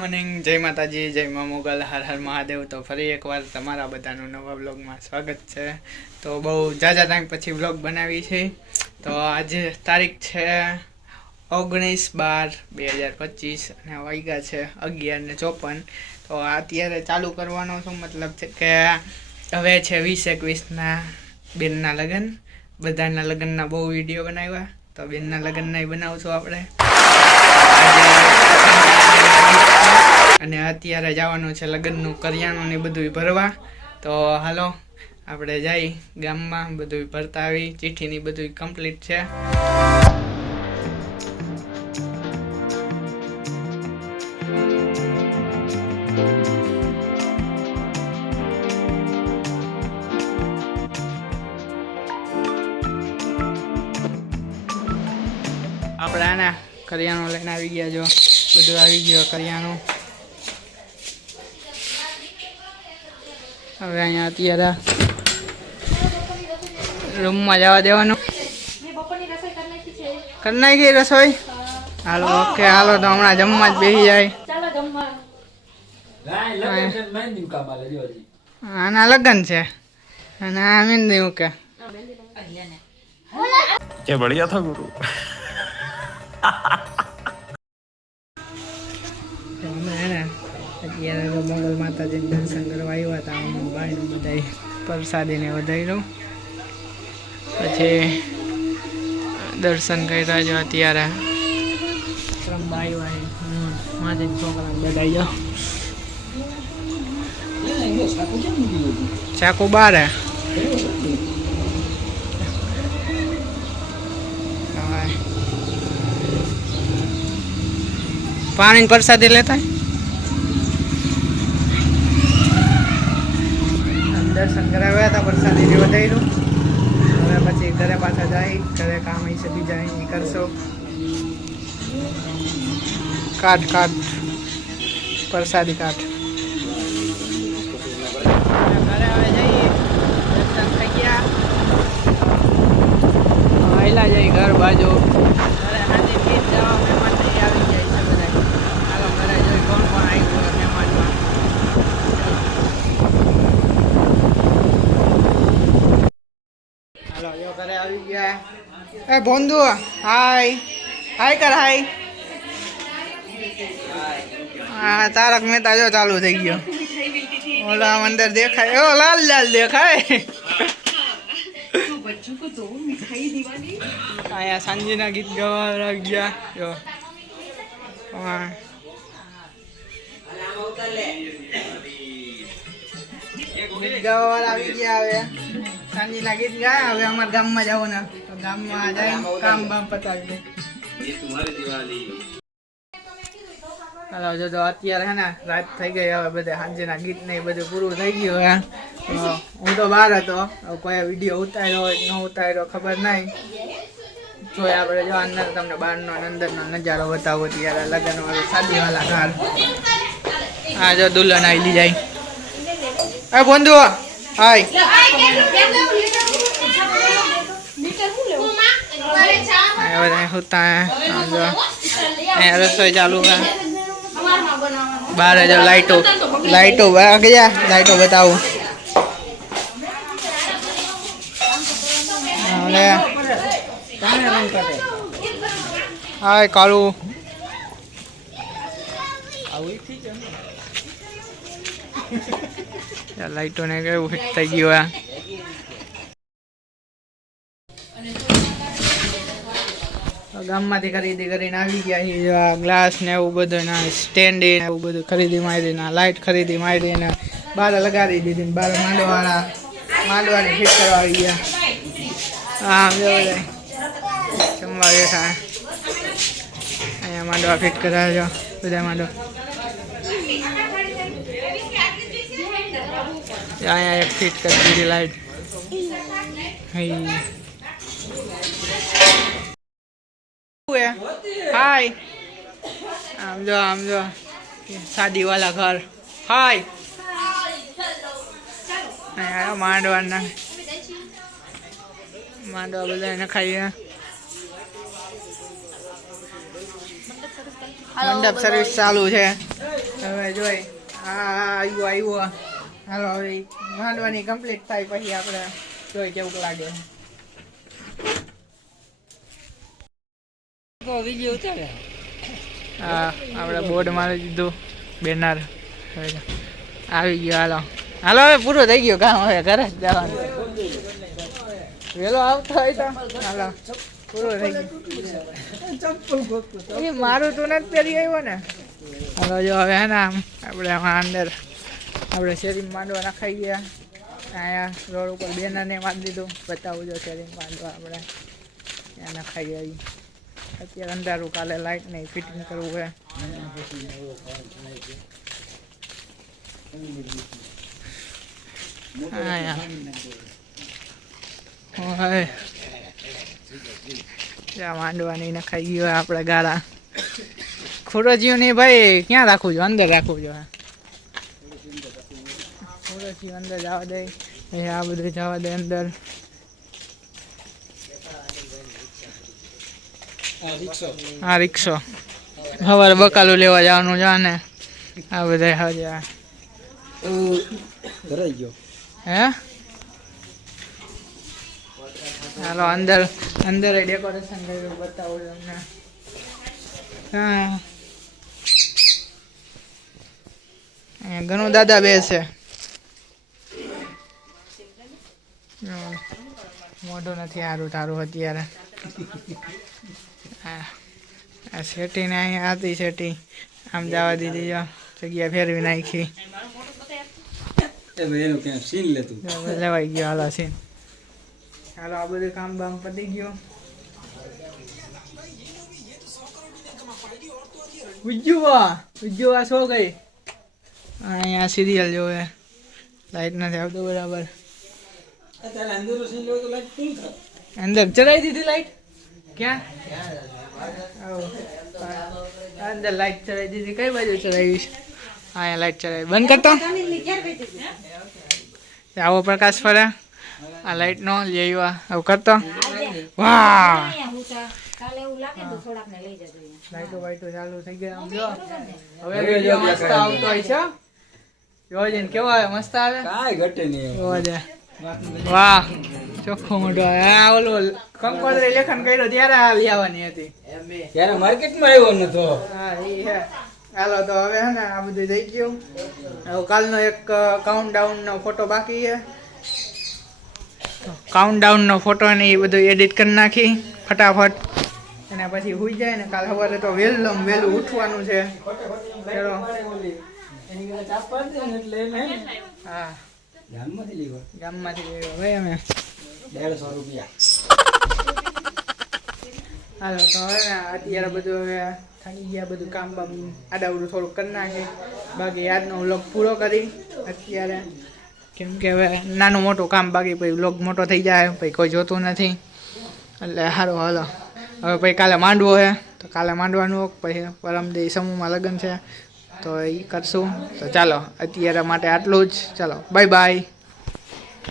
Morning, જય માતાજી, જય મા મોગલ, હર હર મહાદેવ। તો ફરી એકવાર તમારા બધાનું નવા વ્લોગમાં સ્વાગત છે। તો બહુ ઝાઝા ટાઈમ પછી વ્લોગ બનાવી છે। તો આજે તારીખ છે 19/12/2025 અને વાગ્યા છે 11:54। તો અત્યારે ચાલુ કરવાનો શું મતલબ છે કે હવે છે 20-21ના બેનના લગ્ન। બધાના લગ્નના બહુ વિડીયો બનાવ્યા, તો બેનના લગ્નના બનાવશું આપણે। અને અત્યારે જવાનું છે લગ્નનું કરિયાણું ને બધું ભરવા। તો હાલો આપણે જઈ ગામમાં, બધું ભરતા આવી। ચિઠ્ઠીની બધું કમ્પ્લીટ છે। આપણે આના કરિયાણું લઈને આવી ગયા, જો બધું આવી ગયો કરિયાણું। હવે અહીંયા અત્યારે રૂમમાં જવા દેવાનું। કરી નાખી રસોઈ? હાલો, ઓકે, હાલો તો હમણાં જમવા જ બેસી જાય। આના લગ્ન છે અને આ મહેંદી મૂકે। क्या बढ़िया था गुरु। અત્યારે તો મોગલ માતાજી દર્શન કરવા આવ્યા હતા। હું ભાઈને બધા પ્રસાદીને વધાર્યું, પછી દર્શન કર્યા। જો અત્યારે રમવા આવ્યા માતાજી છોકરાને બધા જો ચાકુ બારે પાણીની પ્રસાદી લેતા દર્શન કરાવ્યા હતા, પ્રસાદી વધાર્યું। હવે પછી ઘરે પાછા જાય, ઘરે કામ હશે બીજા અહીં કરશો। કાઢ પ્રસાદી કાઢ। ઘરે હવે જઈએ, દર્શન થઈ ગયા, આયલા જઈ ઘર બાજુ। ઘરે હાજે ગીત જવા મહેમાન નહીં આવી જાય છે બધા। હાલો ઘરે જોઈ કોણ આવ્યું મહેમાનમાં। હાલો જો ઘરે આવી ગયા। એ બોંધુ, હાય કર, હાય। હા, તારક મહેતા જો ચાલુ થઈ ગયો। ઓલા અંદર દેખાય, ઓ લાલ દેખાય। અહીંયા સાંજના ગીત ગાવા લાગી ગયા જો। ગીત ગાવાવાળા આવી ગયા। હવે સાંજના ગીત ગાયા। હવે અમારા ગામમાં જવાના, તો ગામમાં જાય કામ બામ પતાવી દે। હાલો જો તો અત્યારે હે ને રાત થઈ ગઈ। હવે બધા સાંજના ગીત ને બધું પૂરું થઈ ગયું। હે હું તો બહાર હતો, કોઈ વિડીયો ઉતાર્યો હોય ન ઉતાર્યો ખબર નહીં। તો આપણે જો અંદર તમને બહારનો અંદરનો નજારો બતાવો। ત્યારે લગ્ન વાળું શાદીવાળા ઘર। હા જો દુલ્હન આવી જાય। એ બોંધુ, હાય। રસોઈ ચાલુ है। बाहर जो लाइटो गया, लाइटो बताओ। हाय कालू, लाइटो ने केवुं फिट थई गयुं है। ગામમાંથી ખરીદી કરીને આવી ગયા છીએ। જો આ ગ્લાસ ને એવું બધું ને સ્ટેન્ડ ને એવું બધું ખરીદી મારી ને લાઇટ ખરીદી મારી ને બહાર લગાડી દીધી ને બહાર માંડવાની ફિટ કરવા આવી ગયા। હા જો બધા જમવા બેઠા। અહીંયા માંડવા ફિટ કરાવે જો બધા માંડવા। અહીંયા એક ફિટ કરી દીધી લાઇટ। हाय आम जो शादी वाला घर। हाय मांडवा બધા એને ખાઈએ। મંડપ સર્વિસ ચાલુ છે હવે જોઈ આવ્યો હાલો હવે માંડવાની કમ્પ્લીટ થાય પછી આપણે જોઈ કેવું લાગે હા આપણે બોર્ડ મારી દીધું બેનર આવી ગયો હાલો હાલો હવે પૂરું થઈ ગયું કામ હવે ઘરે જ જવાનું વેલો આવતો હોય તો હાલો પૂરું થઈ ગયું મારું તું નથી પહેરી આવ્યો ને હાલો જો હવે હે ને આમ આપણે અંદર આપણે શેરીમાં માંડવા નખાઈ ગયા અહીંયા રોડ ઉપર બેનરને મારી દીધું બતાવું જો શેરીમાં માંડવા આપણે ત્યાં નખાઈ આવી અત્યારે અંધારું કાલે લાઇટ નહીં ફિટિંગ કરવું હોય માંડવાની નખાઈ ગયો આપણે ગાળા ખોરજીઓ નહીં ભાઈ ક્યાં રાખવું છું અંદર રાખવું છું ખોરજીઓ અંદર જવા દે આ બધું જવા દે અંદર હા રિક્ષો સવારે બકાલું લેવા જવાનું છે ને આ બધા હજા હે હાલો અંદર અંદર ડેકોરેશન કર્યું બતાવું તમને હા ઘણું દાદા બેસે મોઢું નથી સારું તારું અત્યારે આ શેઠીને અહીંયા હતી શેઠી આમ જવા દીધી જો જગ્યા ફેરવી નાખી લેવાઈ ગયો હાલો સીન હાલો આ બધું કામ બામ પતી ગયો ઉજ્જુવા શો ગઈ અહીંયા સિરિયલ જોવે લાઈટ નથી આવતો બરાબર અંદર ચડાવી દીધી લાઈટ ક્યાં અંદર લાઈટ ચડાવી દીધી કઈ બાજુ ચડાવી અહીંયા લાઈટ ચડાવી બંધ કરતો આવો પ્રકાશ ફરે આ લાઈટ નો લઈ આવ્યા આવું કરતો વાહ લાઈટો વાઈટો ચાલુ થઈ ગયા આમ જો હવે વિડિયો મસ્ત આવતો હોય છે જોજે કેવો આવે મસ્ત આવે કાઈ ઘટે નહીં જોજે વાહ ચોખ્ખો મોટો આ ઓલું કંકોત્રી લેખન કર્યો ત્યારે આ લઈ આવવાની હતી ત્યારે માર્કેટમાં આવ્યો નતો હા ઈ હે હાલો તો હવે હે ને આ બધું થઈ ગયું હવે કાલનો એક કાઉન્ટડાઉન નો ફોટો બાકી છે કાઉન્ટડાઉન નો ફોટો ને એ બધું એડિટ કરી નાખી ફટાફટ એના પછી હુઈ જાય ને કાલ સવારે તો વહેલું ઉઠવાનું છે ચલો હા ગામમાંથી લેવો ભાઈ અમે 150 રૂપિયા હાલો તો હવે અત્યારે બધું હવે થાકી ગયા બધું કામ બામ આડાવડું થોડુંક કરી નાખે બાકી આજનો વ્લોગ પૂરો કરી અત્યારે કેમ કે હવે નાનું મોટું કામ બાકી પછી વ્લોગ મોટો થઈ જાય પછી કોઈ જોતું નથી એટલે સારું હાલો હવે પછી કાલે માંડવો છે તો કાલે માંડવાનું પછી પરમદી સમૂહમાં લગ્ન છે તો એ કરશું તો ચાલો અત્યારે માટે આટલું જ ચાલો બાય બાય